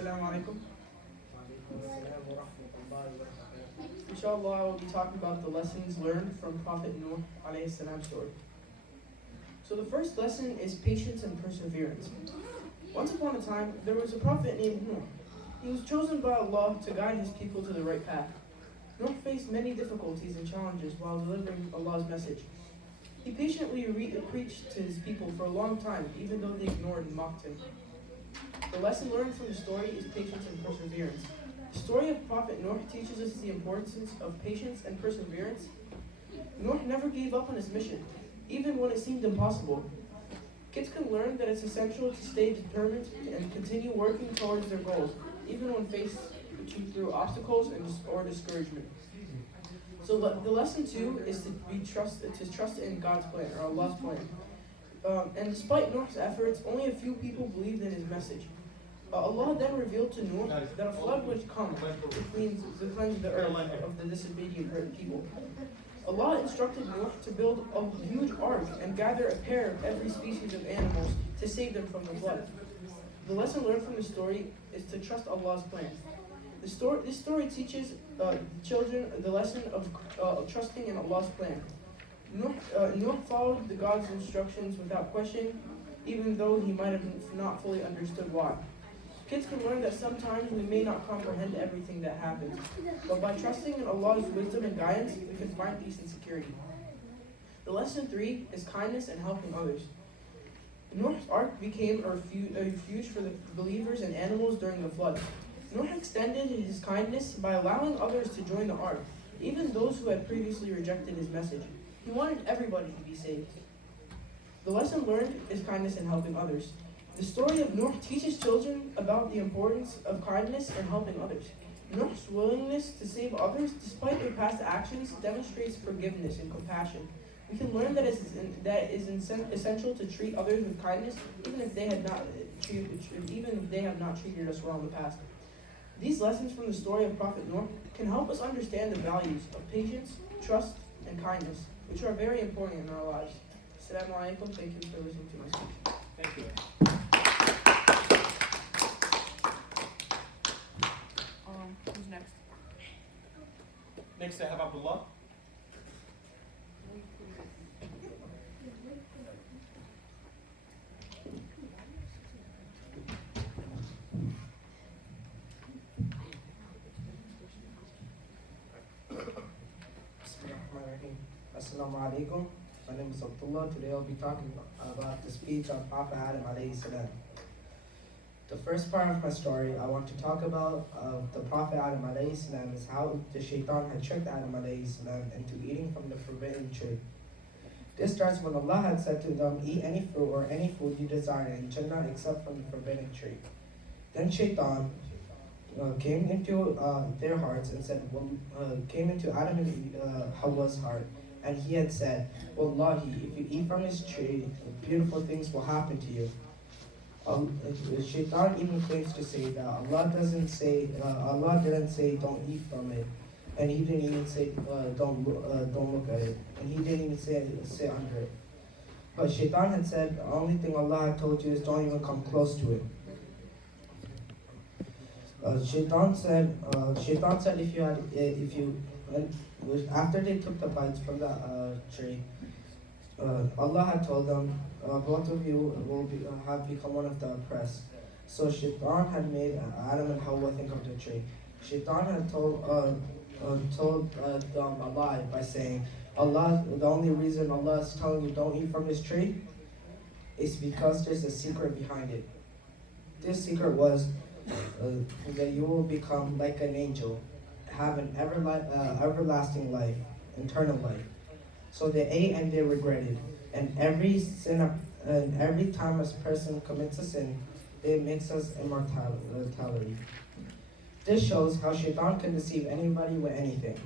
Assalamu alaikum. Inshallah, I will be talking about the lessons learned from Prophet Nuh alayhi salam's story. So the first lesson is patience and perseverance. Once upon a time, there was a prophet named Nuh. He was chosen by Allah to guide his people to the right path. Nuh faced many difficulties and challenges while delivering Allah's message. He patiently preached to his people for a long time, even though they ignored and mocked him. The lesson learned from the story is patience and perseverance. The story of Prophet Nuh teaches us the importance of patience and perseverance. Nuh never gave up on his mission, even when it seemed impossible. Kids can learn that it's essential to stay determined and continue working towards their goals, even when faced through obstacles or discouragement. So the lesson two is to trust in God's plan, or Allah's plan. And despite Nuh's efforts, only a few people believed in his message. Allah then revealed to Nuh that a flood would come to cleanse the earth of the disobedient people. Allah instructed Nuh to build a huge ark and gather a pair of every species of animals to save them from the flood. The lesson learned from the story is to trust Allah's plan. This story teaches children the lesson of trusting in Allah's plan. Nuh followed God's instructions without question, even though he might have not fully understood why. Kids can learn that sometimes we may not comprehend everything that happens, but by trusting in Allah's wisdom and guidance, we can find peace and security. The lesson three is kindness and helping others. Nuh's ark became a refuge for the believers and animals during the flood. Nuh extended his kindness by allowing others to join the ark, even those who had previously rejected his message. He wanted everybody to be saved. The lesson learned is kindness and helping others. The story of Nuh teaches children about the importance of kindness and helping others. Nuh's willingness to save others despite their past actions demonstrates forgiveness and compassion. We can learn that it is essential to treat others with kindness, even if they have not treated us well in the past. These lessons from the story of Prophet Nuh can help us understand the values of patience, trust, and kindness, which are very important in our lives. Assalamu alaikum. Thank you for listening to my speech. Thank you. Who's next? Next I have Abdullah. Assalamu alaikum. My name is Abdullah. Today I'll be talking about the speech of Prophet Adam alayhi salam. The first part of my story I want to talk about the Prophet Adam alayhi salam is how the shaitan had tricked Adam alayhi salam into eating from the forbidden tree. This starts when Allah had said to them, eat any fruit or any food you desire in Jannah except from the forbidden tree. Then shaitan came into their hearts and said, came into Adam and Hawa's heart, and he had said, Wallahi, if you eat from this tree, beautiful things will happen to you. Shaitan even claims to say that Allah didn't say don't eat from it, and he didn't even say don't look at it, and he didn't even say sit under it. But Shaitan had said the only thing Allah had told you is don't even come close to it. Shaitan said after they took the bites from the tree, Allah had told them, both of you will have become one of the oppressed. So Shaitan had made Adam and Hawa think of the tree. Shaitan had told them a lie by saying, the only reason Allah is telling you don't eat from this tree is because there's a secret behind it. This secret was that you will become like an angel, have an everlasting life, eternal life. So they ate and they regretted. And every time a person commits a sin, it makes us immortality. This shows how Shaitan can deceive anybody with anything.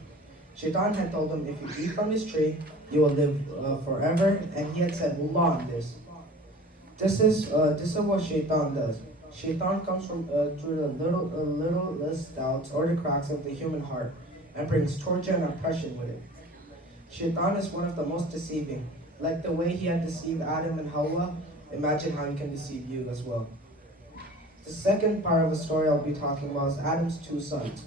Shaitan had told them, if you eat from this tree, you will live forever, and he had said Allah on this. This is what Shaitan does. Shaitan comes from through the littlest doubts or the cracks of the human heart and brings torture and oppression with it. Shaitan is one of the most deceiving. Like the way he had deceived Adam and Hawa, imagine how he can deceive you as well. The second part of the story I'll be talking about is Adam's two sons.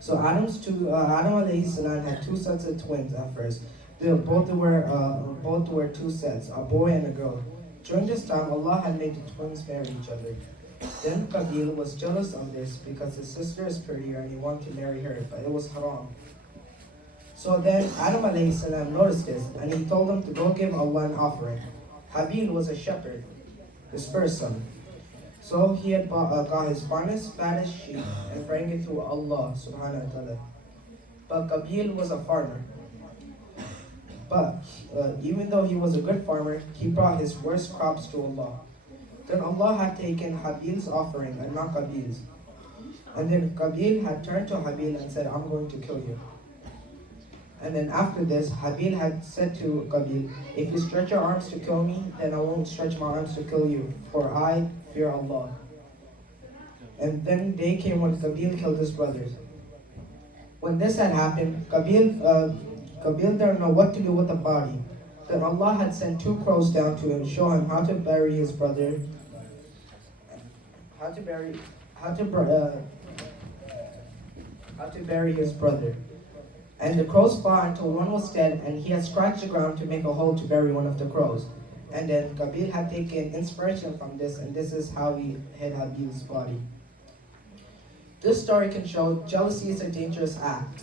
So Adam alayhi salam had two sets of twins at first. Both were two sets, a boy and a girl. During this time, Allah had made the twins marry each other. Then Qabil was jealous of this because his sister is prettier and he wanted to marry her, but it was haram. So then Adam alayhi salam noticed this and he told him to go give Allah an offering. Habil was a shepherd, his first son. So he had got his finest, fattest sheep and bring it to Allah subhanahu wa ta'ala. But Qabil was a farmer. But even though he was a good farmer, he brought his worst crops to Allah. Then Allah had taken Habil's offering and not Qabil's. And then Qabil had turned to Habil and said, I'm going to kill you. And then after this, Habil had said to Qabil, if you stretch your arms to kill me, then I won't stretch my arms to kill you, for I fear Allah. And then day came when Qabil killed his brothers. When this had happened, Qabil didn't know what to do with the body. Then Allah had sent two crows down to him, show him how to bury his brother, how to bury his brother. And the crows fought until one was dead, and he had scratched the ground to make a hole to bury one of the crows. And then Qabil had taken inspiration from this, and this is how he hid Habil's body. This story can show jealousy is a dangerous act.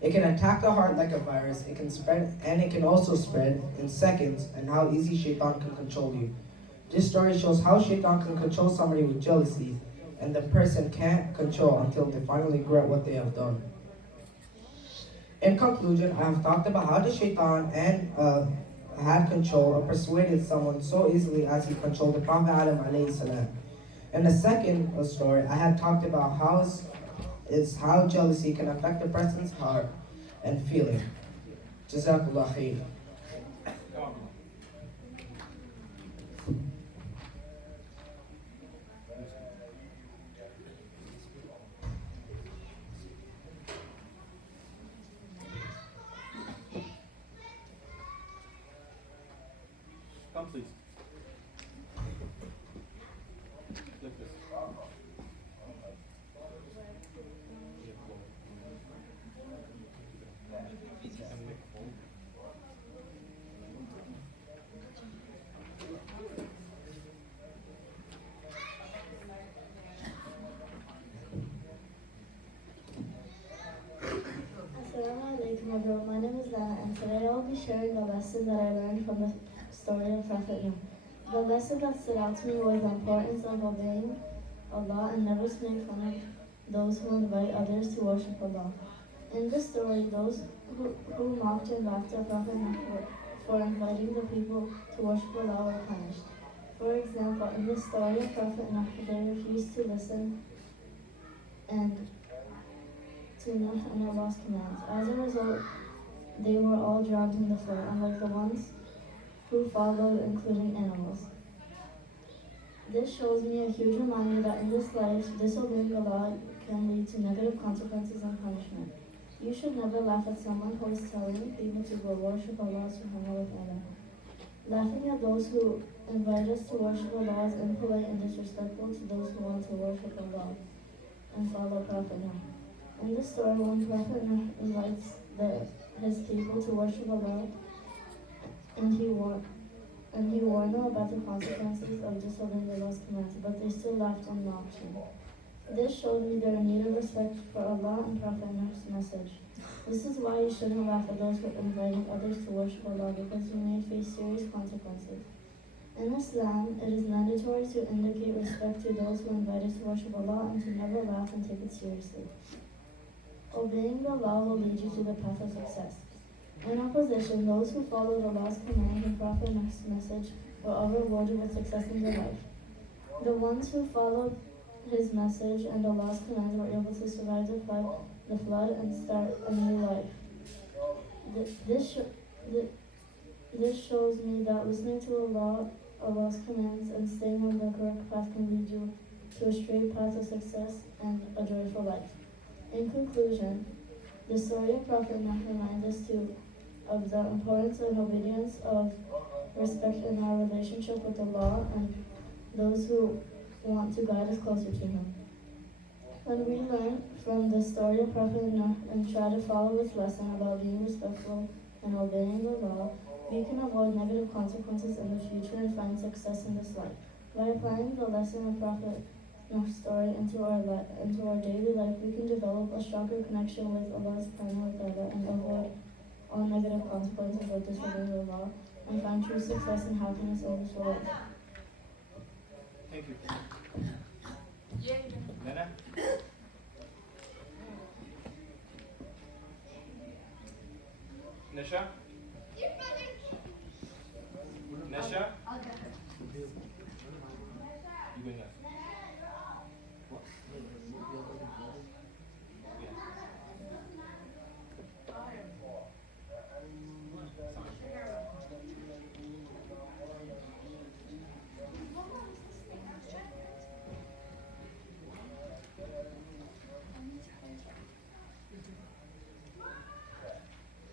It can attack the heart like a virus, it can spread, and it can also spread in seconds, and how easy shaitan can control you. This story shows how shaitan can control somebody with jealousy, and the person can't control until they finally regret what they have done. In conclusion, I have talked about how the shaitan had control or persuaded someone so easily as he controlled the Prophet Adam alayhi salam. In the second story, I have talked about how jealousy can affect a person's heart and feeling. Jazakallah khair. Come please. Like this. Assalamu alaikum everyone, my name is Lana and today I'll be sharing a lesson that I learned from the story of Prophet Nuh. The lesson that stood out to me was the importance of obeying Allah and never to make fun of those who invite others to worship Allah. In this story, those who mocked and laughed at Prophet Nuh for inviting the people to worship Allah were punished. For example, in the story of Prophet Nuh, they refused to listen and to Nuh and Allah's commands. As a result, they were all drowned in the flood, unlike the ones who followed, including animals. This shows me a huge reminder that in this life, disobeying Allah can lead to negative consequences and punishment. You should never laugh at someone who is telling people to go worship Allah subhanahu wa ta'ala. Laughing at those who invite us to worship Allah is impolite and disrespectful to those who want to worship Allah and follow Prophet Nuh. In this story, when Prophet Nuh invites his people to worship Allah, and he warned them about the consequences of disobeying Allah's commands, but they still laughed and mocked him. This showed me their need of respect for Allah and Prophet Nuh's message. This is why you shouldn't laugh at those who are inviting others to worship Allah, because you may face serious consequences. In Islam, it is mandatory to indicate respect to those who invite us to worship Allah and to never laugh and take it seriously. Obeying the law will lead you to the path of success. In opposition, those who followed Allah's command and Prophet Nuh's message were all rewarded with success in their life. The ones who followed his message and Allah's commands were able to survive the flood and start a new life. This shows me that listening to Allah's commands and staying on the correct path can lead you to a straight path of success and a joyful life. In conclusion, the story of Prophet Nuh reminds us of the importance of obedience, of respect in our relationship with Allah, and those who want to guide us closer to Him. When we learn from the story of Prophet Noah and try to follow its lesson about being respectful and obeying the law, we can avoid negative consequences in the future and find success in this life. By applying the lesson of Prophet Noah's story into our daily life, we can develop a stronger connection with Allah subhanahu wa ta'ala and avoid all negative consequences of disobeying the law and find true success and happiness in this world. Thank you. Nana? Nisha? Nisha? You going next? What? Yeah.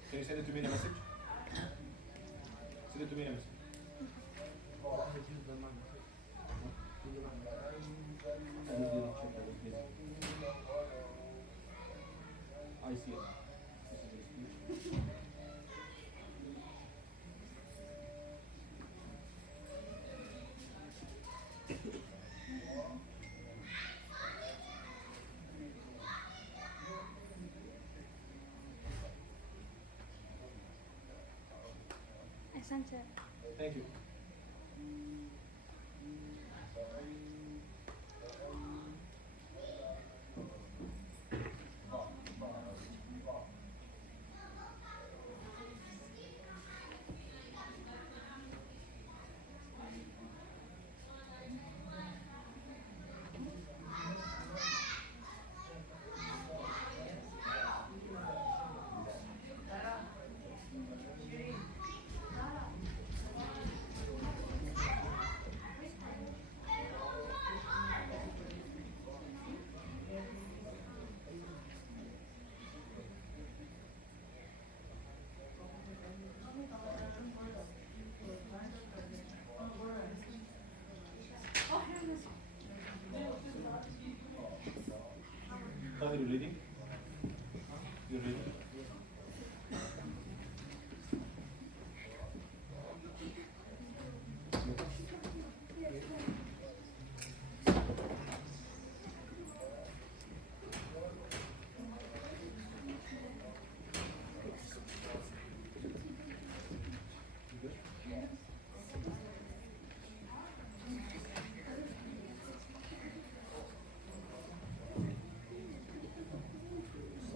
Can you send it to me in a message? Send it to me in a message. I see it. I sent it. Thank you. Are you reading? You're reading?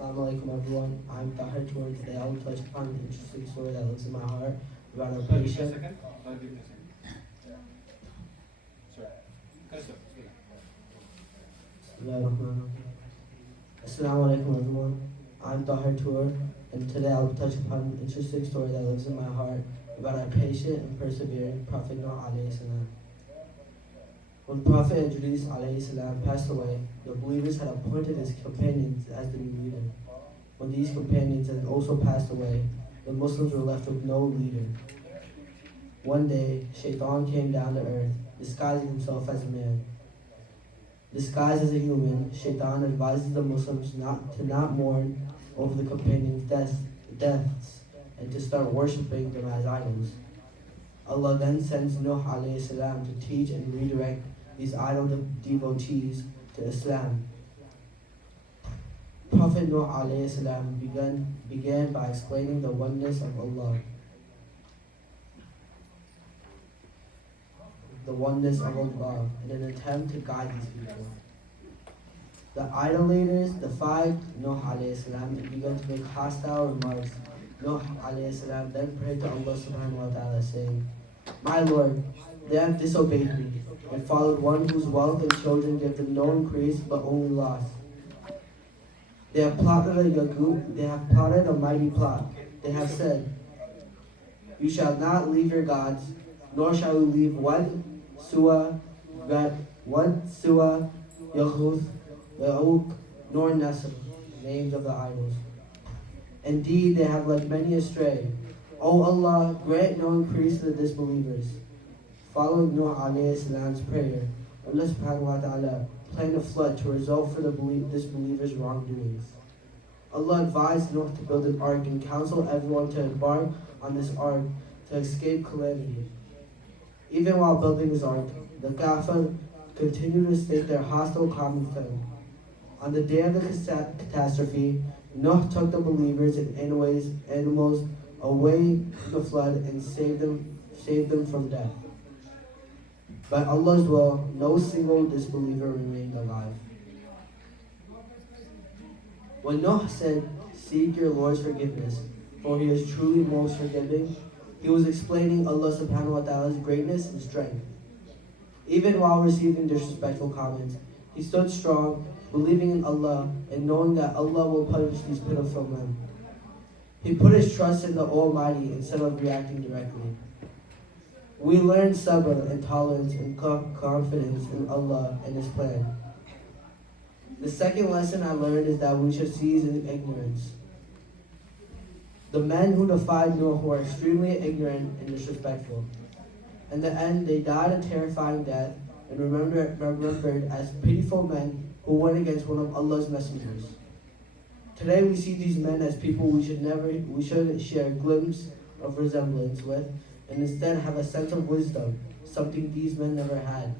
Assalamu alaikum everyone. I'm Tahir Tour. Today I will touch upon an interesting story that lives in my heart about a Give me a patient. second. Give me a second. Sorry. Can I stop? Assalamu alaikum everyone. I'm Tahir Tour, and today I will touch upon an interesting story that lives in my heart about a patient and persevering Prophet Noah alayhi salam. When Prophet Idris alayhi salam passed away, the believers had appointed his companions as the new leader. When these companions had also passed away, the Muslims were left with no leader. One day, Shaitan came down to earth, disguising himself as a man. Disguised as a human, Shaitan advises the Muslims to not mourn over the companions' deaths and to start worshipping them as idols. Allah then sends Nuh alayhi salam to teach and redirect these idol devotees to Islam. Prophet Nuh alayhi salam began by explaining the oneness of Allah. The oneness of Allah in an attempt to guide these people. The idolaters defied Nuh alayhi salam and began to make hostile remarks. Nuh alayhi salam then prayed to Allah subhanahu wa ta'ala saying, "My Lord, they have disobeyed me and followed one whose wealth and children give them no increase but only loss. They have plotted a mighty plot. They have said, you shall not leave your gods, nor shall we leave one Suwa, Yaghouth, Ya'uq, nor Nasr, names of the idols. Indeed, they have led many astray. O Allah, grant no increase to the disbelievers." Following Nuh alayhi salam's prayer, Allah subhanahu wa ta'ala planned a flood to result for the disbelievers' wrongdoings. Allah advised Noah to build an ark and counseled everyone to embark on this ark to escape calamity. Even while building his ark, the Kafir continued to state their hostile comments to him. On the day of the catastrophe, Noah took the believers and animals away from the flood and saved them from death. By Allah's will, no single disbeliever remained alive. When Noah said, "Seek your Lord's forgiveness, for he is truly most forgiving," he was explaining Allah subhanahu wa ta'ala's greatness and strength. Even while receiving disrespectful comments, he stood strong, believing in Allah and knowing that Allah will punish these pitiful men. He put his trust in the Almighty instead of reacting directly. We learn sabr and tolerance and confidence in Allah and His plan. The second lesson I learned is that we should seize in ignorance. The men who defied Noah were extremely ignorant and disrespectful. In the end, they died a terrifying death and remembered as pitiful men who went against one of Allah's messengers. Today we see these men as people we should share a glimpse of resemblance with, and instead have a sense of wisdom, something these men never had.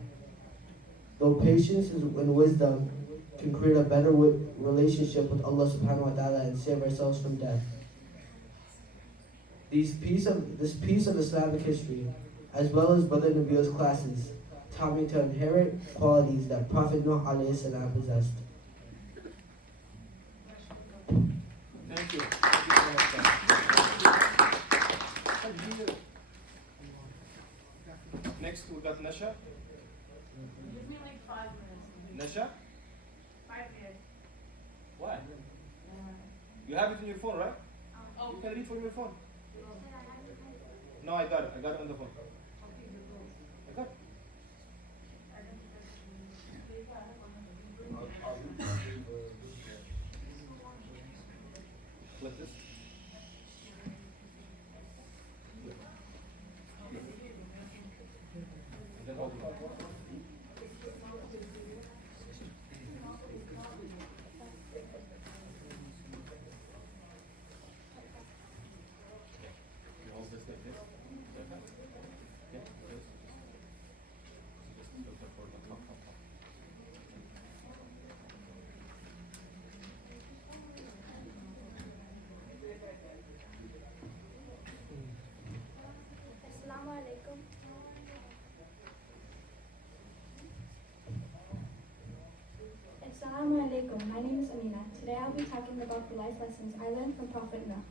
Though patience and wisdom can create a better relationship with Allah subhanahu wa ta'ala and save ourselves from death. This piece of Islamic history, as well as Brother Nabil's classes, taught me to inherit qualities that Prophet Nuh alayhi salam possessed. Thank you. Thank you so much, sir. Next, we got Nasha. Give me like 5 minutes. Nasha? 5 minutes. Why? You have it in your phone, right? Oh. You can read from your phone. No, I got it. I got it on the phone. I got it. Like this. And then open it. You hold this like this. Like that. Okay. This. Just filter for the top. Assalamu alaikum. Assalamu alaikum. My name is Amina. Today I'll be talking about the life lessons I learned from Prophet Noah.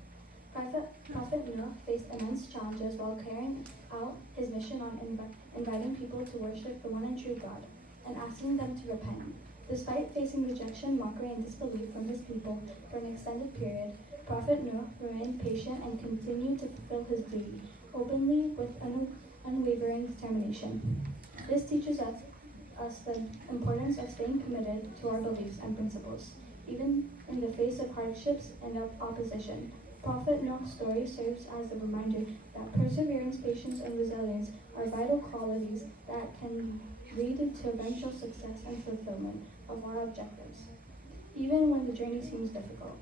Prophet Noah faced immense challenges while carrying out his mission on inviting people to worship the one and true God and asking them to repent. Despite facing rejection, mockery, and disbelief from his people for an extended period, Prophet Noah remained patient and continued to fulfill his duty openly with unwavering determination. This teaches us the importance of staying committed to our beliefs and principles, even in the face of hardships and of opposition. Prophet Noah's story serves as a reminder that perseverance, patience, and resilience are vital qualities that can lead to eventual success and fulfillment of our objectives, even when the journey seems difficult.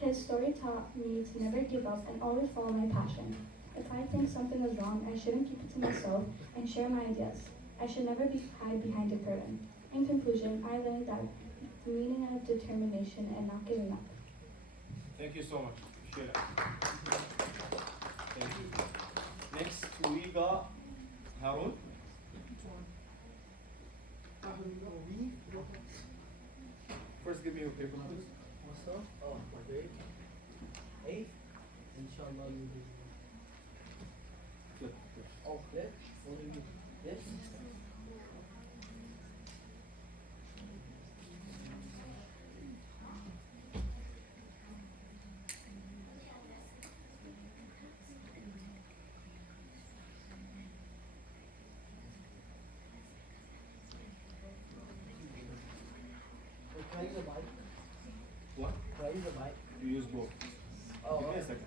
His story taught me to never give up and always follow my passion. If I think something is wrong, I shouldn't keep it to myself and share my ideas. I should never hide behind a curtain. In conclusion, I learned that the meaning of determination and not giving up. Thank you so much. Appreciate it. Thank you. Next, we got Harun. First, give me your paper, please. Oh, great. 8? Inshallah, you do. Flip. Oh, flip? What do you do? This? Can I use a mic? What? Can I use a mic? You use both. Oh, Give me a okay. second.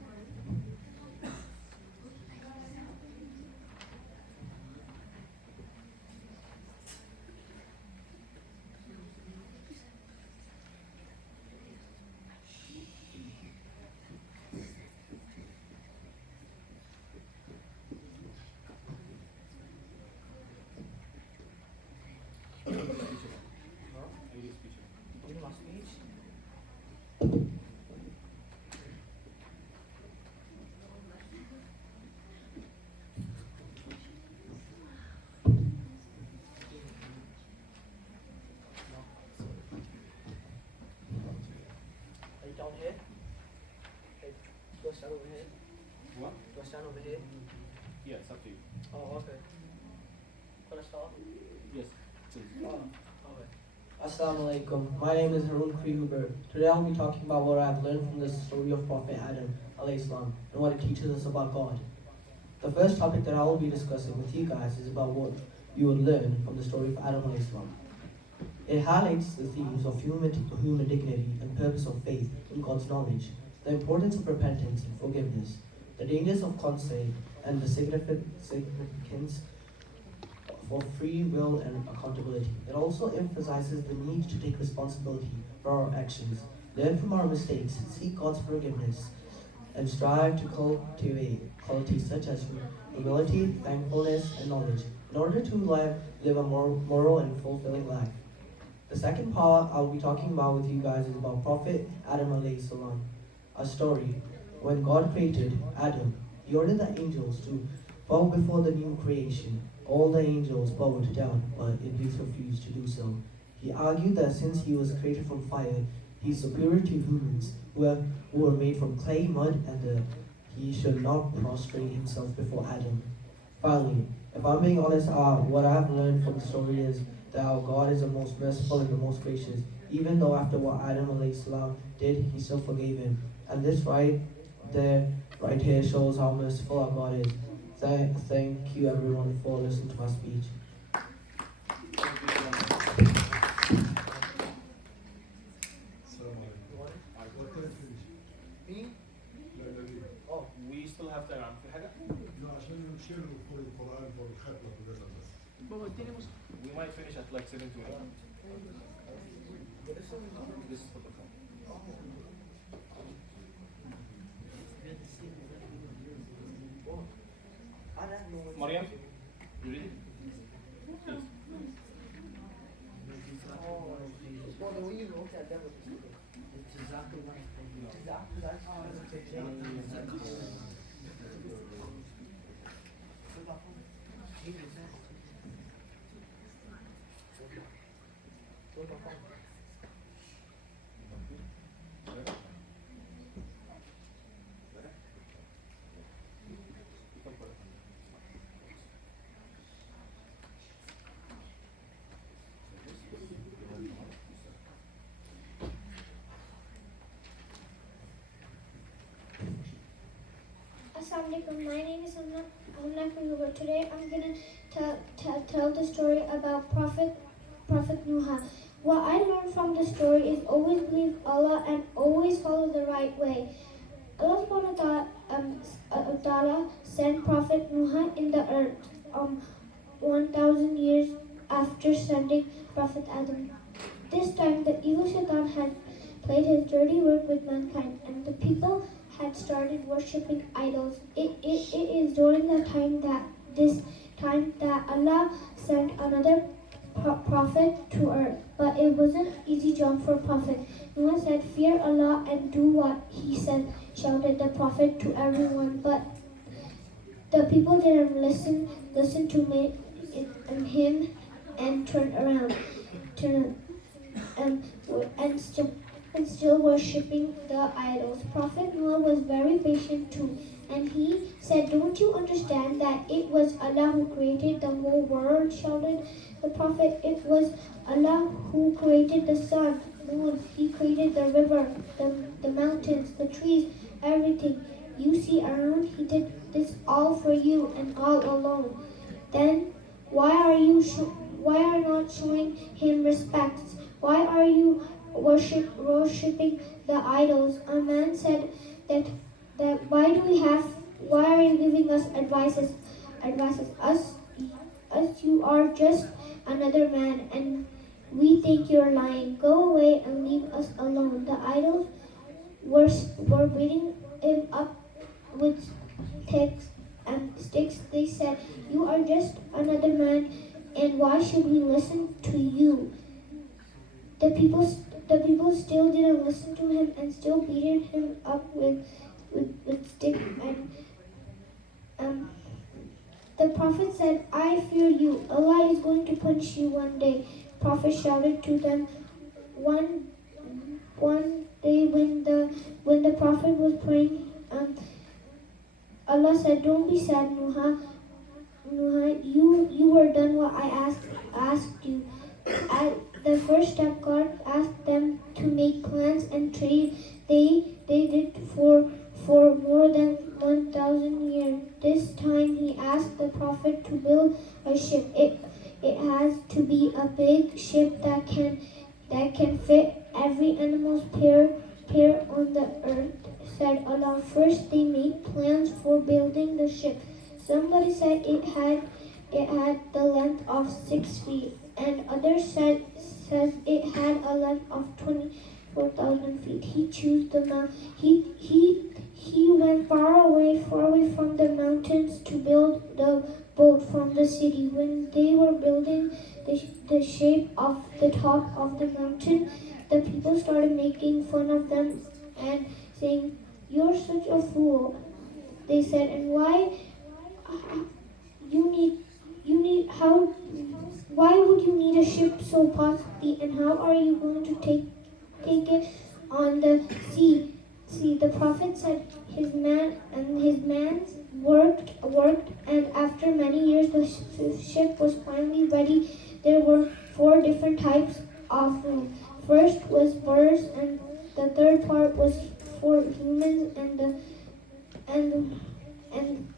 here? Hey, do I stand over here? What? Do I stand over here? Yeah, it's up to you. Oh, okay. Can I start? Yes, please. Oh, okay. Assalamu alaikum. My name is Harun Krihuber. Today I'll be talking about what I've learned from the story of Prophet Adam alayhi salam and what it teaches us about God. The first topic that I will be discussing with you guys is about what you will learn from the story of Adam alayhi salam. It highlights the themes of human dignity and purpose of faith in God's knowledge, the importance of repentance and forgiveness, the dangers of conceit, and the significance for free will and accountability. It also emphasizes the need to take responsibility for our actions, learn from our mistakes, seek God's forgiveness, and strive to cultivate qualities such as humility, thankfulness, and knowledge in order to live a more moral and fulfilling life. The second part I'll be talking about with you guys is about Prophet Adam alayhi salam, a story. When God created Adam, he ordered the angels to bow before the new creation. All the angels bowed down, but Iblis refused to do so. He argued that since he was created from fire, he is superior to humans who were made from clay, mud, and he should not prostrate himself before Adam. Finally, if I'm being honest, what I've learned from the story is that our God is the most merciful and the most gracious. Even though after what Adam alayhi salam did, he still forgave him. And this right here shows how merciful our God is. Thank you everyone for listening to my speech. We still have time. في حاجة? We might finish at like 7 to 8. This is for the phone. Mariam, you ready? Please. Well, the way you look at them, it's exactly like Assalamu alaikum. My name is Amna Krihuber. Today I'm gonna tell the story about Prophet Nuh. What I learned from the story is always believe Allah and always follow the right way. Allah subhanahu wa ta'ala sent Prophet Nuh in the earth 1,000 years after sending Prophet Adam. This time the evil shaitan had played his dirty work with mankind and the people had started worshipping idols. It is during the time that Allah sent another prophet to earth. But it wasn't an easy job for Prophet. Noah said, "Fear Allah and do what He said," shouted the Prophet to everyone. But the people didn't listen to him and turned around, and still worshipping the idols. Prophet Noah was very patient too, and he said, "Don't you understand that it was Allah who created the whole world?" shouted the Prophet. "It was Allah who created the sun, moon, He created the river, the mountains, the trees, everything you see around. He did this all for you and all alone. Then why are you not showing Him respect? Why are you worshipping the idols?" A man said that why are you giving us advices? Us you are just another man and we think you're lying. Go away and leave us alone. The idols were beating him up with sticks. They said, "You are just another man and why should we listen to you?" The people still didn't listen to him and still beating him up with sticks. And the Prophet said, "I fear you. Allah is going to punish you one day." Prophet shouted to them, one when the Prophet was praying, Allah said, "Don't be sad, Nuha. Nuha, you were done what I asked you." At the first step, God asked them to make plants and trees. They did for more than 1,000 years. This time He asked the Prophet to build a ship. It has to be a big ship that can fit every animal's pair on the earth, said Allah. First they made plans for building the ship. Somebody said it had the length of 6 feet, and others said it had a length of 24,000 feet. He chose the mount. He went far away from the mountains to build the boat from the city. When they were building the shape of the top of the mountain, the people started making fun of them and saying, "You're such a fool," they said. "And why why would you need a ship so costly, and how are you going to take it on the sea?" See, the Prophet said his man worked, and after many years the ship was finally ready. There were 4 different types of food. First was birds, and the third part was for humans, and the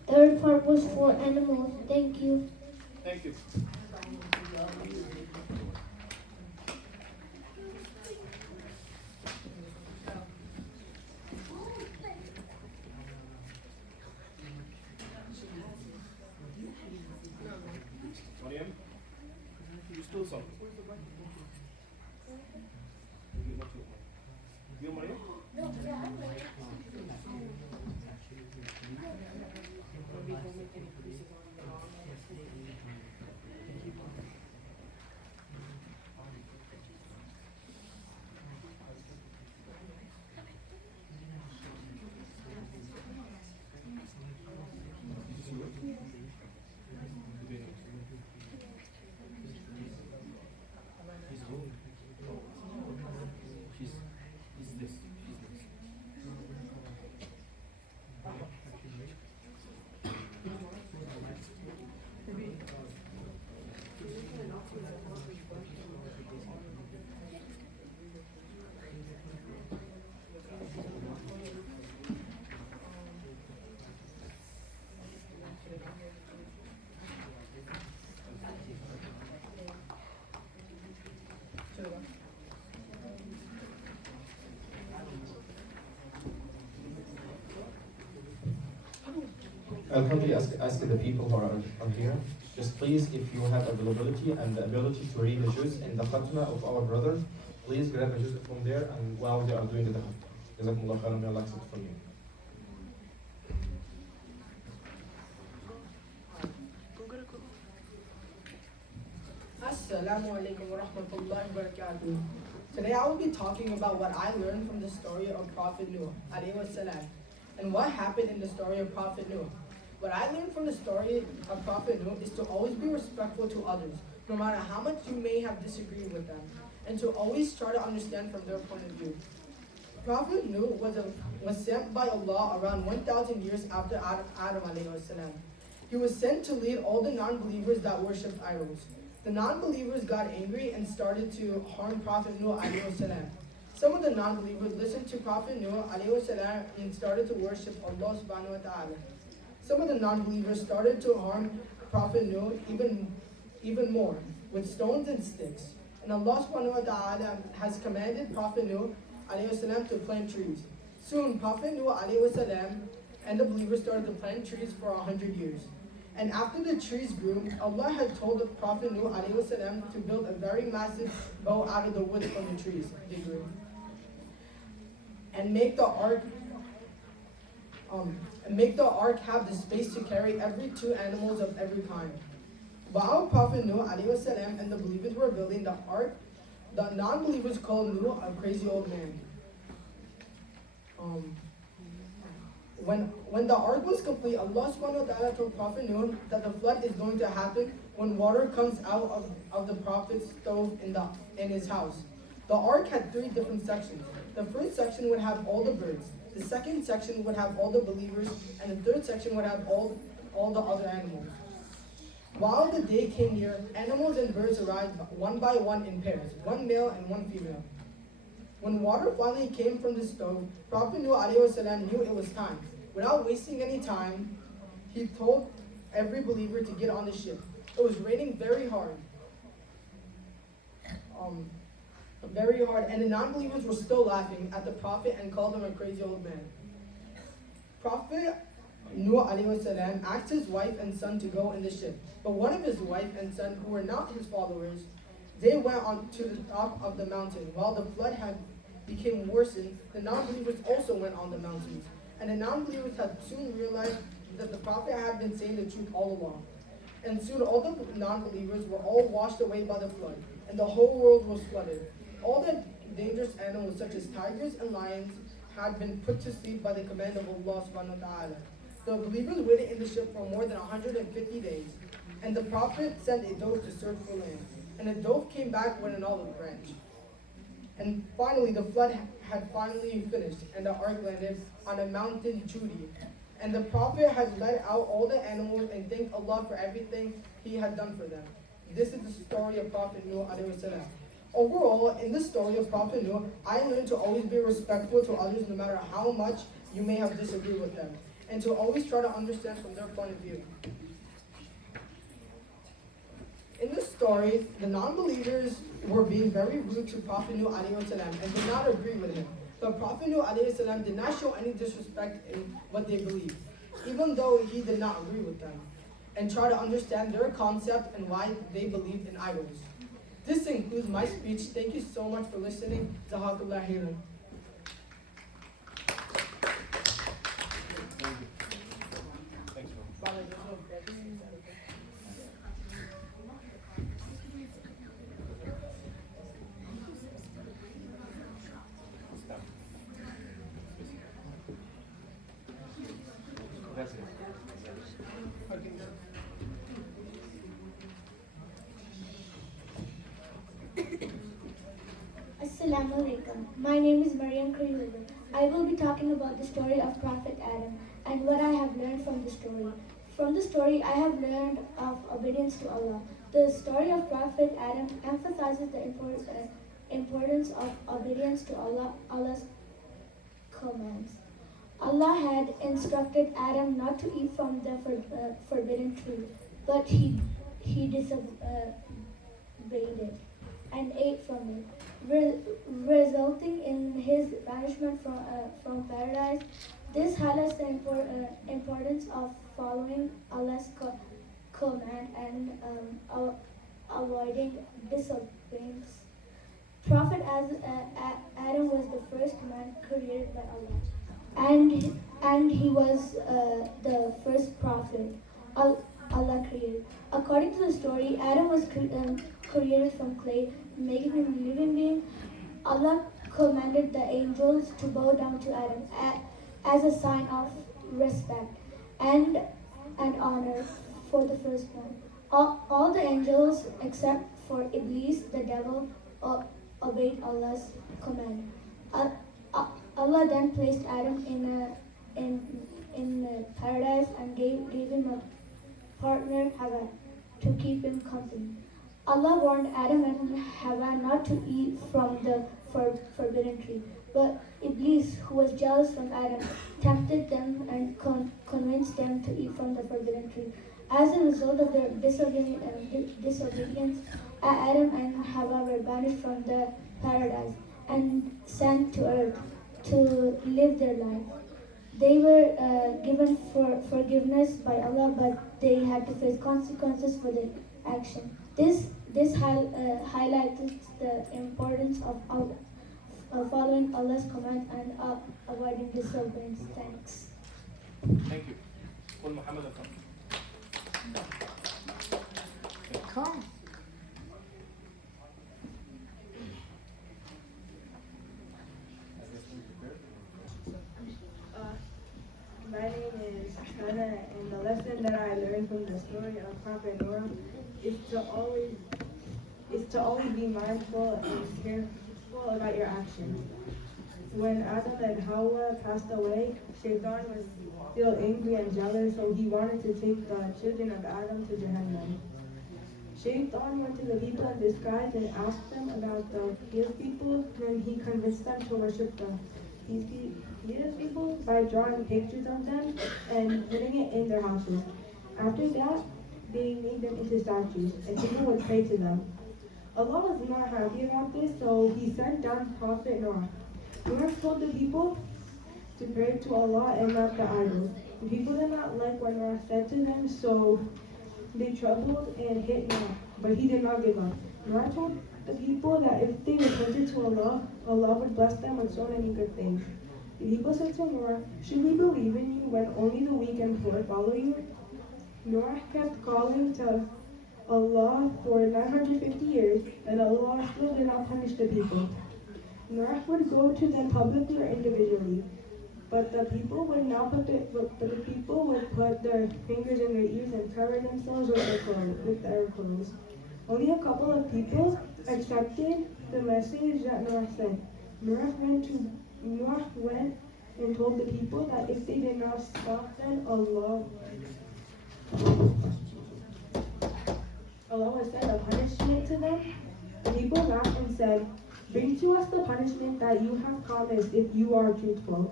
third part was for animals. Thank you. Thank you. Mariam, you stole something. You, Mariam? I'll kindly ask the people who are here, just please, if you have availability and the ability to read the juz in the khatna of our brothers, please grab a juz from there, and while they are doing the khatna. Jazakumullah khairan, may Allah accept from you. Assalamu alaikum wa rahmatullahi wa barakatuh. Today I will be talking about what I learned from the story of Prophet Noah alayhi wassalam, and what happened in the story of Prophet Noah. What I learned from the story of Prophet Noah is to always be respectful to others, no matter how much you may have disagreed with them, and to always try to understand from their point of view. Prophet Noah was sent by Allah around 1,000 years after Adam alayhi salam. He was sent to lead all the non-believers that worshipped idols. The non-believers got angry and started to harm Prophet Noah alayhi salam. Some of the non-believers listened to Prophet Noah alayhi salam and started to worship Allah subhanahu wa ta'ala. Some of the non-believers started to harm Prophet Noah even more with stones and sticks. And Allah subhanahu wa ta'ala has commanded Prophet Noah alayhi salam to plant trees. Soon Prophet Noah alayhi salam and the believers started to plant trees for 100 years. And after the trees grew, Allah had told the Prophet Noah alayhi salam to build a very massive bow out of the wood from the trees they grew. And make the ark have the space to carry every 2 animals of every kind. While Prophet Noah alayhi salam and the believers were building the ark, the non-believers called Noah a crazy old man. When the ark was complete, Allah subhanahu wa ta'ala told Prophet Noah that the flood is going to happen when water comes out of the Prophet's stove in his house. The ark had 3 different sections. The first section would have all the birds. The second section would have all the believers, and the third section would have all the other animals. While the day came near, animals and birds arrived one by one in pairs, one male and one female. When water finally came from the stove, Prophet Nuh alayhi salam knew it was time. Without wasting any time, he told every believer to get on the ship. It was raining very hard, and the non-believers were still laughing at the Prophet and called him a crazy old man. Prophet Nuh alayhi salam asked his wife and son to go in the ship, but one of his wife and son, who were not his followers, they went on to the top of the mountain. While the flood had became worsened, the non-believers also went on the mountains. And the non-believers had soon realized that the Prophet had been saying the truth all along. And soon all the non-believers were all washed away by the flood, and the whole world was flooded. All the dangerous animals such as tigers and lions had been put to sleep by the command of Allah subhanahu wa ta'ala. The believers waited in the ship for more than 150 days, and the Prophet sent a dove to search for land. And the dove came back with an olive branch. And finally, the flood had finally finished, and the ark landed on a mountain Judi. And the Prophet had let out all the animals and thanked Allah for everything He had done for them. This is the story of Prophet Nuh alayhi salam. Overall, in the story of Prophet Nuh, I learned to always be respectful to others no matter how much you may have disagreed with them, and to always try to understand from their point of view. In this story, the non-believers were being very rude to Prophet Nuh alayhi salam and did not agree with him. But Prophet Nuh alayhi salam did not show any disrespect in what they believed, even though he did not agree with them, and try to understand their concept and why they believed in idols. This includes my speech. Thank you so much for listening. Jazakallah khairan. Thank you. Thanks, bro. That's it. Assalamu alaikum. My name is Mariam Karim. I will be talking about the story of Prophet Adam and what I have learned from the story. From the story, I have learned of obedience to Allah. The story of Prophet Adam emphasizes the importance of obedience to Allah's commands. Allah had instructed Adam not to eat from the forbidden tree, but he disobeyed it and ate from it, resulting in his banishment from paradise. This highlights the importance of following Allah's command and avoiding disobedience. Prophet Adam was the first man created by Allah, and he was the first prophet Allah created. According to the story, Adam was created from clay, making him a living being. Allah commanded the angels to bow down to Adam as a sign of respect and honor for the first man. All the angels except for Iblis, the devil, obeyed Allah's command. Allah then placed Adam in paradise and gave him a partner, Hawa, to keep him company. Allah warned Adam and Hawa not to eat from the forbidden tree, but Iblis, who was jealous from Adam, tempted them and convinced them to eat from the forbidden tree. As a result of their disobedience, Adam and Hawa were banished from the paradise and sent to earth to live their life. They were given forgiveness by Allah, but they had to face consequences for their action. This highlights the importance of following Allah's command and avoiding disobedience. Thanks. Thank you. Qul Muhammad al-Fatih. Come. My name is Hannah, and the lesson that I learned from the story of Prophet Noah is to always be mindful and careful careful about your actions. When Adam and Hawa passed away, Shaitan was still angry and jealous, so he wanted to take the children of Adam to Jahannam. Shaitan went to the people in disguise and asked them about his people, then he convinced them to worship his people by drawing pictures of them and putting it in their houses. After that, they made them into statues, and people would pray to them. Allah was not happy about this, so he sent down Prophet Noah. Noah told the people to pray to Allah and not the idols. The people did not like what Noah said to them, so they troubled and hit Noah, but he did not give up. Noah told the people that if they repented to Allah, Allah would bless them with so many good things. The people said to Noah, "Should we believe in you when only the weak and poor follow you?" Noah kept calling to Allah for 950 years, and Allah still did not punish the people. Noah would go to them publicly or individually, but the people would not put the people would put their fingers in their ears and cover themselves with their clothes. Only a couple of people accepted the message that Noah said. Noah went and told the people that if they did not stop, then Allah would send a punishment to them. The people laughed and said, "Bring to us the punishment that you have promised if you are truthful."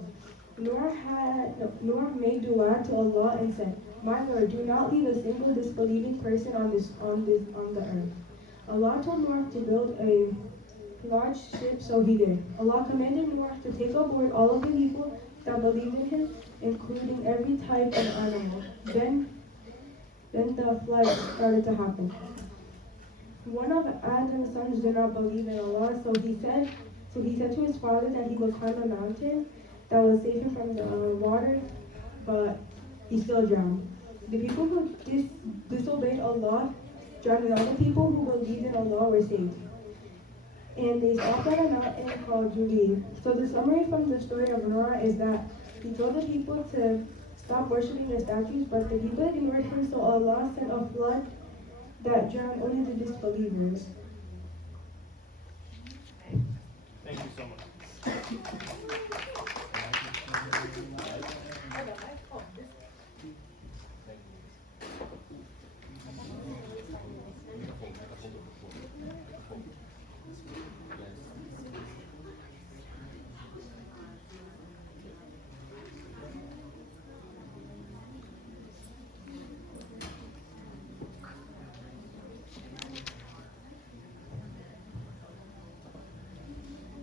Noah made dua to Allah and said, "My Lord, do not leave a single disbelieving person on the earth." Allah told Noah to build a large ship, so he did. Allah commanded Noah to take aboard all of the people that believed in him, including every type of animal. Then the flood started to happen. One of Adam's sons did not believe in Allah, so he said to his father that he would climb a mountain that would save him from the water, but he still drowned. The people who disobeyed Allah drowned, and all the people who believed in Allah were saved. And they stopped at a mountain called Judi. So the summary from the story of Noah is that he told the people to stop worshiping the statues, but the people ignored him, so Allah sent a flood that drowned only the disbelievers. Thank you so much.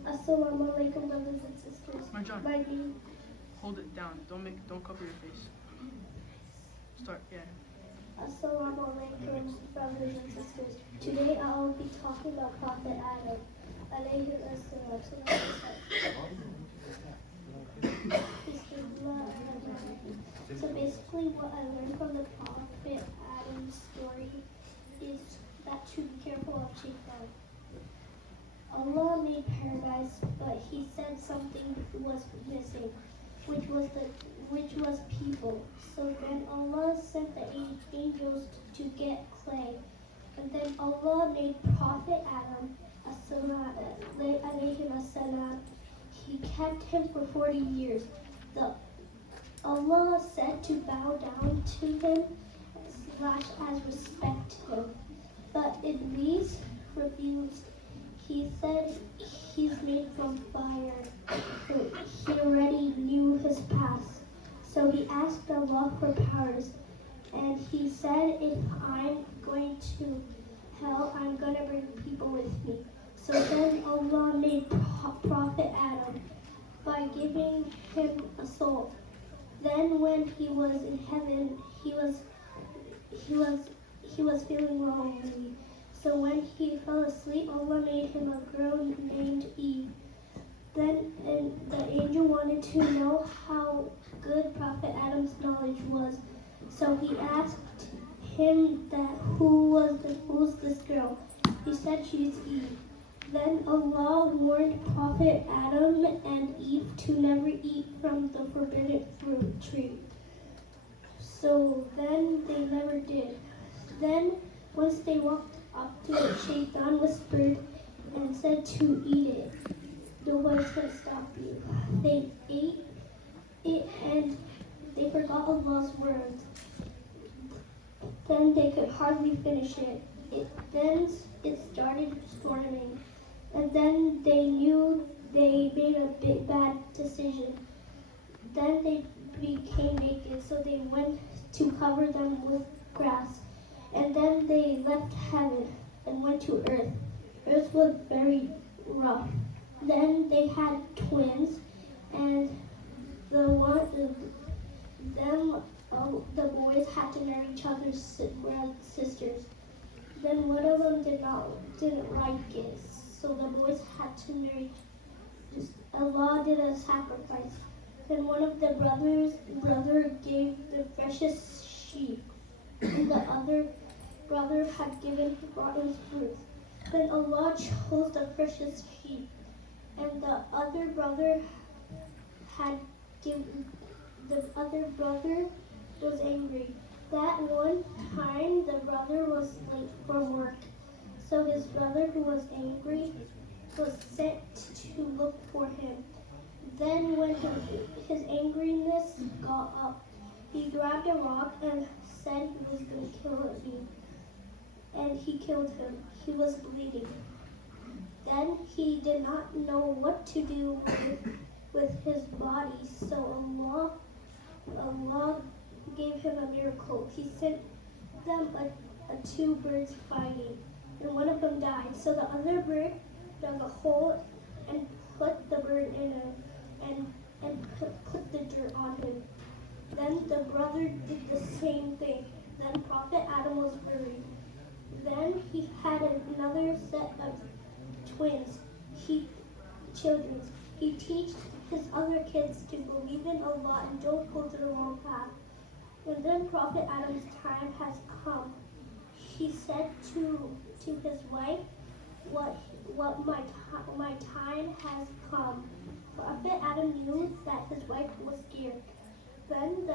Assalamu alaikum, brothers and sisters. Marjan, My name hold it down. Don't cover your face. Start, yeah. Assalamu alaikum, brothers and sisters. Today I will be talking about Prophet Adam. Alayhi assalam. So basically what I learned from the Prophet Adam's story is that to be careful of shaitan. Allah made paradise, but he said something was missing, which was people. So then Allah sent the angels to get clay. And then Allah made Prophet Adam, alayhi salam. He kept him for 40 years. Allah said to bow down to him as respect him. But Iblis refused. He said he's made from fire. He already knew his past. So he asked Allah for powers. And he said, if I'm going to hell, I'm going to bring people with me. So then Allah made Prophet Adam by giving him a soul. Then when he was in heaven, he was feeling lonely. So when he fell asleep, Allah made him a girl named Eve. Then the angel wanted to know how good Prophet Adam's knowledge was. So he asked him that who's this girl? He said she's Eve. Then Allah warned Prophet Adam and Eve to never eat from the forbidden fruit tree. So then they never did. Then once they walked up to it, Shaitan whispered and said to eat it. nobody's gonna stop you. They ate it and they forgot Allah's words. Then they could hardly finish it. Then it started storming. And then they knew they made a big bad decision. Then they became naked, so they went to cover them with grass. And then they left heaven and went to earth. Earth was very rough. Then they had twins, and the boys had to marry each other's sisters. Then one of them didn't like it, so the boys had to marry. Allah did a sacrifice. Then one of the brother gave the precious sheep, and the other brother had given rotten fruit. Then Allah chose the precious sheep, and the other brother was angry. That one time the brother was late for work, so his brother who was angry was sent to look for him. Then when his angriness got up, he grabbed a rock and said he was going to kill him. And he killed him. He was bleeding. Then he did not know what to do with his body, so Allah gave him a miracle. He sent them two birds fighting, and one of them died. So the other bird dug a hole and put the bird in him, and put the dirt on him. Then the brother did the same thing. Then Prophet Adam was buried. Then he had another set of children. He taught his other kids to believe in Allah and don't go to the wrong path. When then Prophet Adam's time has come, he said to his wife, "What my time has come." Prophet Adam knew that his wife was scared. Then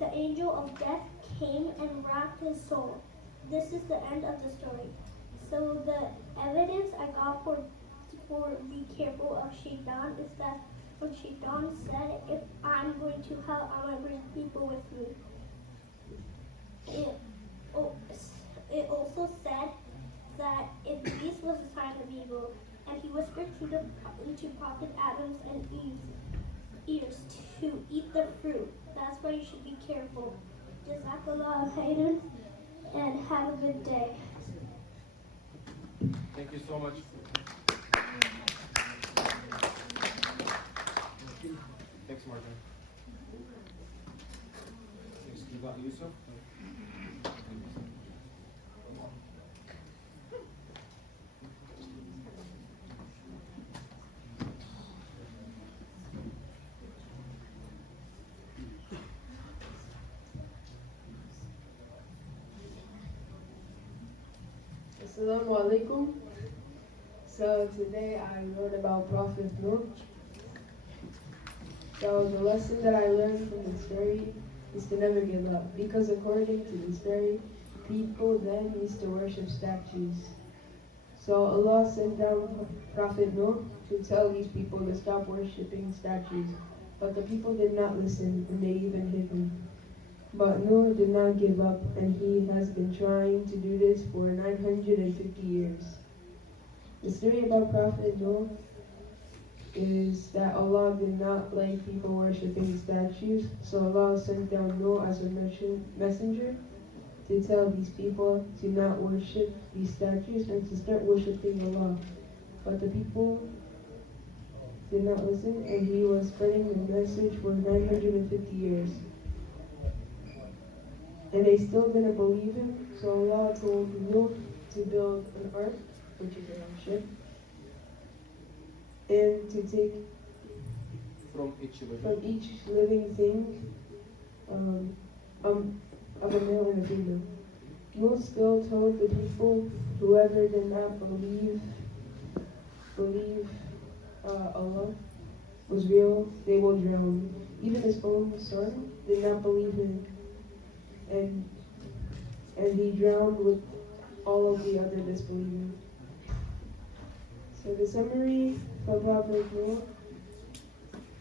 the angel of death came and wrapped his soul. This is the end of the story. So the evidence I got for be careful of Shaitan is that when Shaitan said, "If I'm going to hell, I'm going to bring people with me." It also said that Iblis was a sign of evil, and he whispered to Prophet Adam's and Eve's ears to eat the fruit. That's why you should be careful. Jazakallah khairan, and have a good day. Thank you so much. Thanks, Martin. Next, you got Yusuf. Assalamu alaikum. So today I learned about Prophet Noah. So the lesson that I learned from the story is to never give up, because according to the story, people then used to worship statues. So Allah sent down Prophet Noah to tell these people to stop worshiping statues. But the people did not listen, and they even hid him. But Noah did not give up, and he has been trying to do this for 950 years. The story about Prophet Noah is that Allah did not like people worshipping statues, so Allah sent down Noah as a messenger to tell these people to not worship these statues and to start worshipping Allah. But the people did not listen, and he was spreading the message for 950 years. And they still didn't believe him, so Allah told Noah to build an ark, which is a ship, and to take From each living thing of a male and a female. Noah still told the people, whoever did not believe Allah was real, they will drown. Even his own son did not believe him, and he drowned with all of the other disbelieving. So the summary for Prophet Noah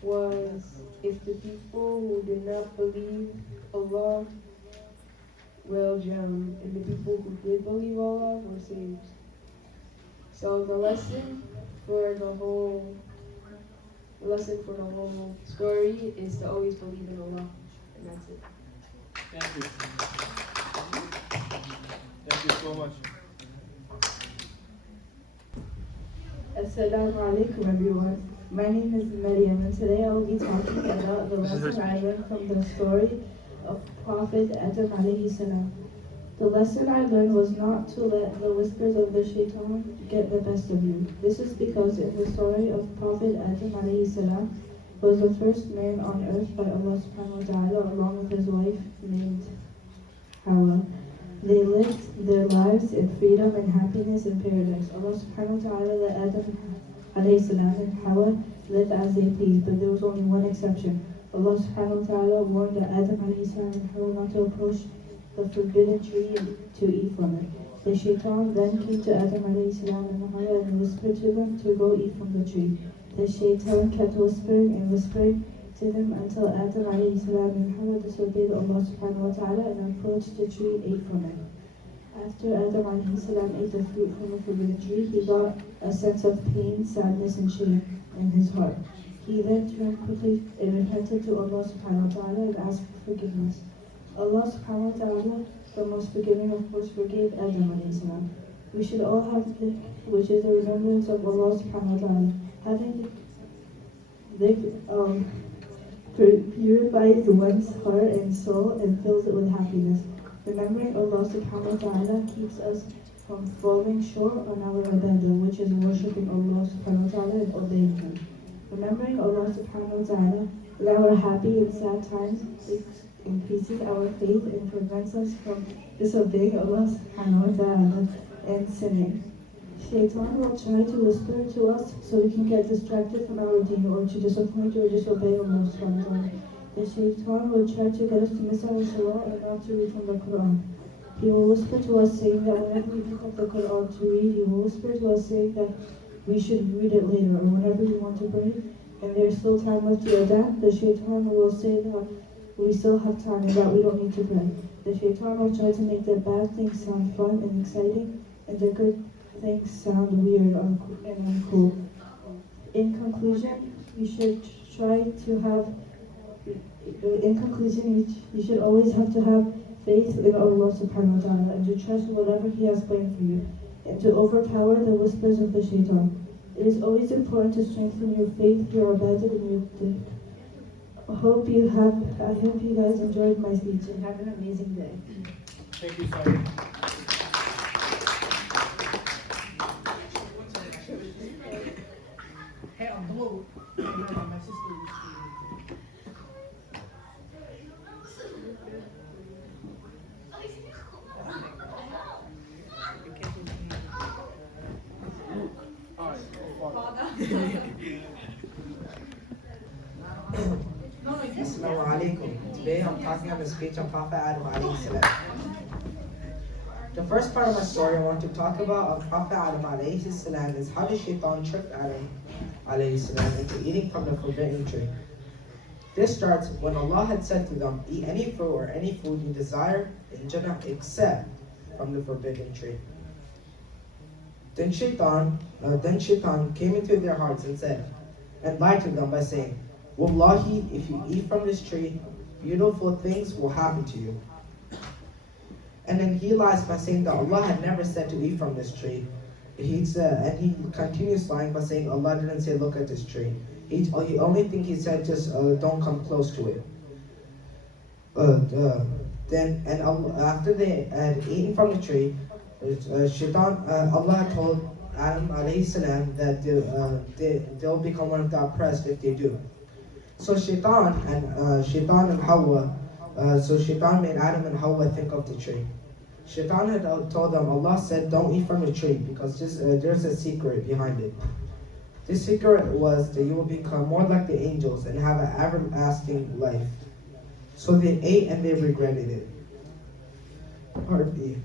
was, if the people who did not believe Allah will drown, and the people who did believe Allah were saved. So the lesson for the whole story is to always believe in Allah, and that's it. Thank you. Thank you so much. Assalamu alaikum everyone. My name is Maryam and today I will be talking about the lesson I learned from the story of Prophet Adam alayhi salam. The lesson I learned was not to let the whispers of the shaitan get the best of you. This is because in the story of Prophet Adam alayhi salam was the first man on earth by Allah subhanahu wa ta'ala along with his wife named Hawa. They lived their lives in freedom and happiness in paradise. Allah subhanahu wa ta'ala let Adam alayhi salam and Hawa live as they pleased, but there was only one exception. Allah subhanahu wa ta'ala warned Adam alayhi salam and Hawa not to approach the forbidden tree to eat from it. The shaitan then came to Adam alayhi salam and Hawa and whispered to them to go eat from the tree. The shaitan kept whispering and whispering to them until Adam alayhi salam and Hawa disobeyed Allah subhanahu wa ta'ala and approached the tree and ate from it. After Adam alayhi salam ate the fruit from the forbidden tree, he got a sense of pain, sadness, and shame in his heart. He then turned quickly and repented to Allah subhanahu wa ta'ala and asked for forgiveness. Allah subhanahu wa ta'ala, the most forgiving, of course, forgave Adam alayhi salam. We should all have dhikr, which is a remembrance of Allah subhanahu wa ta'ala. Having dhikr purifies one's heart and soul and fills it with happiness. Remembering Allah subhanahu wa ta'ala keeps us from falling short on our ibadah, which is worshipping Allah subhanahu wa ta'ala and obeying Him. Remembering Allah subhanahu wa ta'ala in our happy and sad times increases our faith and prevents us from disobeying Allah subhanahu wa ta'ala and sinning. Shaitan will try to whisper to us so we can get distracted from our deen or to disappoint or disobey Allah subhanahu wa ta'ala. The shaitan will try to get us to miss our salah and not to read from the Quran. He will whisper to us saying that whenever we pick up the Quran to read, he will whisper to us saying that we should read it later or whenever we want to pray and there's still time left to adapt. The shaitan will say that we still have time and that we don't need to pray. The shaitan will try to make the bad things sound fun and exciting and the good things sound weird and uncool. In conclusion, you should always have to have faith in Allah subhanahu wa ta'ala and to trust whatever He has planned for you and to overpower the whispers of the shaitan. It is always important to strengthen your faith, your ibadah, and your dhikr. I hope you guys enjoyed my speech and have an amazing day. Thank you, Sari. Hey, I'm blue. My sister. Assalamu alaikum. Today I'm talking on the speech of Prophet Adam alayhi salam. The first part of my story I want to talk about of Prophet Adam alayhi salam is how the shaitan tricked Adam alayhi salam into eating from the forbidden tree. This starts when Allah had said to them, eat any fruit or any food you desire in Jannah except from the forbidden tree. Then shaitan came into their hearts and lied to them by saying, Wallahi, if you eat from this tree, beautiful things will happen to you. And then he lies by saying that Allah had never said to eat from this tree. He continues lying by saying Allah didn't say look at this tree. The only thing he said just don't come close to it. After they had eaten from the tree, Allah had told Adam alayhi salam that they'll become one of the oppressed if they do. So Shaitan made Adam and Hawa think of the tree. Shaitan had told them, Allah said don't eat from the tree because there's a secret behind it. This secret was that you will become more like the angels and have an everlasting life. So they ate and they regretted it. Part B.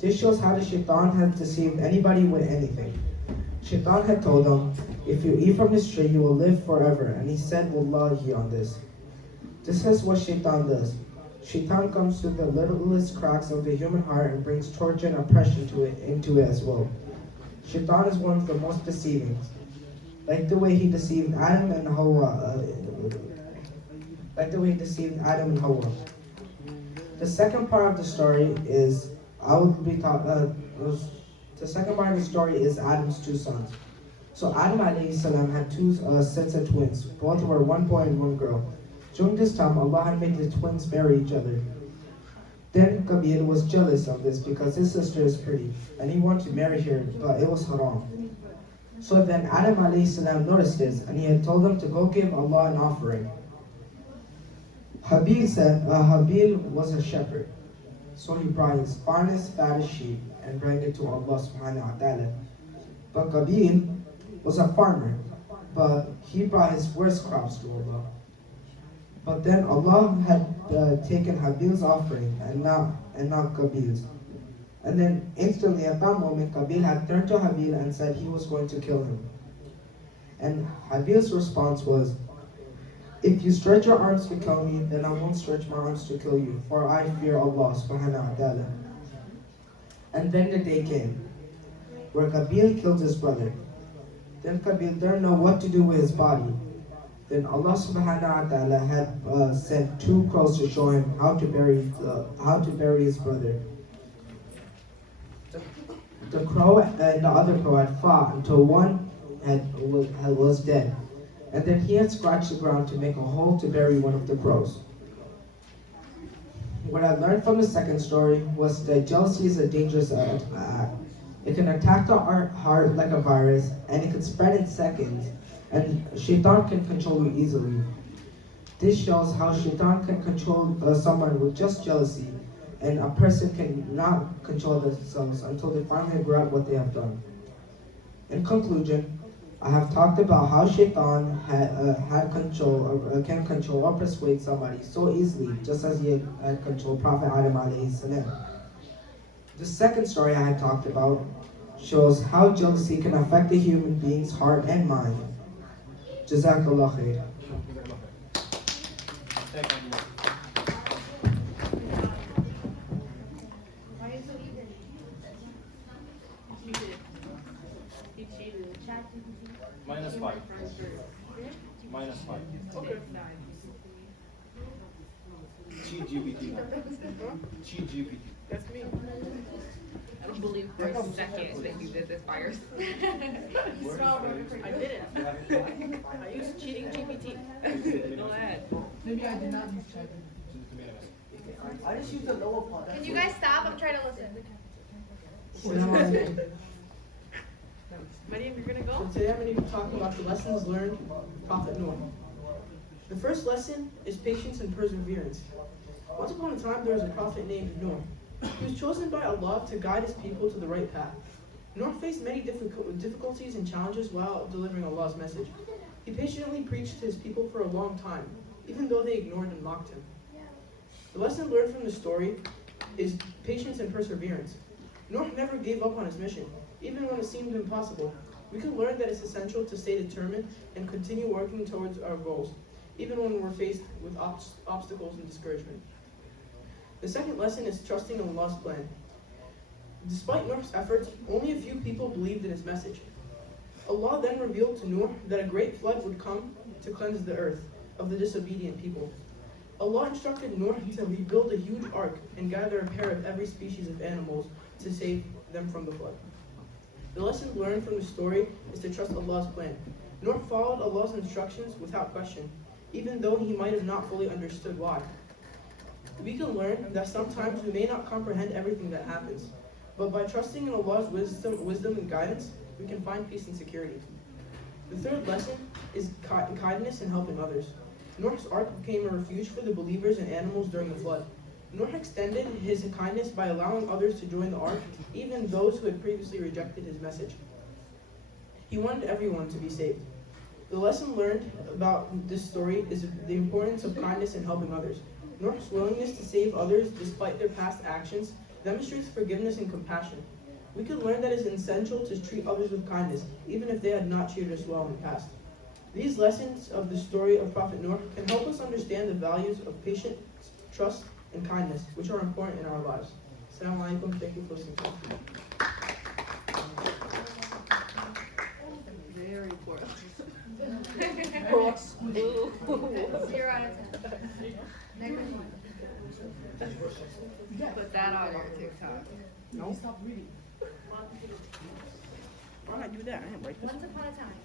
This shows how the shaitan has deceived anybody with anything. Shaitan had told him, if you eat from this tree, you will live forever. And he said, Wallahi on this. This is what Shaitan does. Shaitan comes to the littlest cracks of the human heart and brings torture and oppression into it as well. Shaitan is one of the most deceiving. Like the way he deceived Adam and Hawa. The second part of the story is Adam's two sons. So Adam alayhi salam had two sets of twins. Both were one boy and one girl. During this time, Allah had made the twins marry each other. Then Qabil was jealous of this because his sister is pretty, and he wanted to marry her, but it was haram. So then Adam alayhi salam noticed this, and he had told him to go give Allah an offering. Habil was a shepherd, so he brought his finest, fattest sheep and brought it to Allah subhanahu wa ta'ala. But Qabil was a farmer, but he brought his worst crops to Allah. But then Allah had taken Habil's offering and not Qabil's. And then instantly at that moment, Qabil had turned to Habil and said he was going to kill him. And Habil's response was, if you stretch your arms to kill me, then I won't stretch my arms to kill you, for I fear Allah subhanahu wa ta'ala. And then the day came, where Qabil killed his brother. Then Qabil didn't know what to do with his body. Then Allah subhanahu wa ta'ala had sent two crows to show him how to bury his brother. The crow and the other crow had fought until one was dead. And then he had scratched the ground to make a hole to bury one of the crows. What I learned from the second story was that jealousy is a dangerous act. It can attack the heart like a virus, and it can spread in seconds, and Shaitan can control you easily. This shows how Shaitan can control someone with just jealousy, and a person cannot control themselves until they finally regret what they have done. In conclusion, I have talked about how Shaitan can control or persuade somebody so easily, just as he had controlled Prophet Adam alayhi salam. The second story I had talked about shows how jealousy can affect a human being's heart and mind. Jazakallah khair. Thank you. Why are you so eager? He cheated. -5. -5. Okay. Cheat GPT. Cheat GPT. That's me. I don't believe for a second that you did this by yourself. I did it. I used cheating GPT. Go ahead. Maybe I did not use chat. I just used the lower part. Can you guys stop? I'm trying to listen. Mariam, you're gonna go? So today I'm going to be talking about the lessons learned from Prophet Noah. The first lesson is patience and perseverance. Once upon a time, there was a prophet named Noah. He was chosen by Allah to guide his people to the right path. Noah faced many difficulties and challenges while delivering Allah's message. He patiently preached to his people for a long time, even though they ignored and mocked him. The lesson learned from the story is patience and perseverance. Noah never gave up on his mission, even when it seemed impossible. We can learn that it's essential to stay determined and continue working towards our goals, even when we're faced with obstacles and discouragement. The second lesson is trusting in Allah's plan. Despite Noah's efforts, only a few people believed in his message. Allah then revealed to Noah that a great flood would come to cleanse the earth of the disobedient people. Allah instructed Noah to rebuild a huge ark and gather a pair of every species of animals to save them from the flood. The lesson learned from the story is to trust Allah's plan. Noah followed Allah's instructions without question, even though he might have not fully understood why. We can learn that sometimes we may not comprehend everything that happens, but by trusting in Allah's wisdom and guidance, we can find peace and security. The third lesson is kindness and helping others. Noah's ark became a refuge for the believers and animals during the flood. Noah extended his kindness by allowing others to join the ark, even those who had previously rejected his message. He wanted everyone to be saved. The lesson learned about this story is the importance of kindness and helping others. Noah's willingness to save others despite their past actions demonstrates forgiveness and compassion. We can learn that it is essential to treat others with kindness, even if they had not treated us well in the past. These lessons of the story of Prophet Noah can help us understand the values of patience, trust, and kindness, which are important in our lives. Assalamu alaikum. Thank you for listening to me. Very important. 0 out of 10. Next one. Put that on your TikTok. No? Stop reading. Why not do that? I didn't write this. Once upon a time.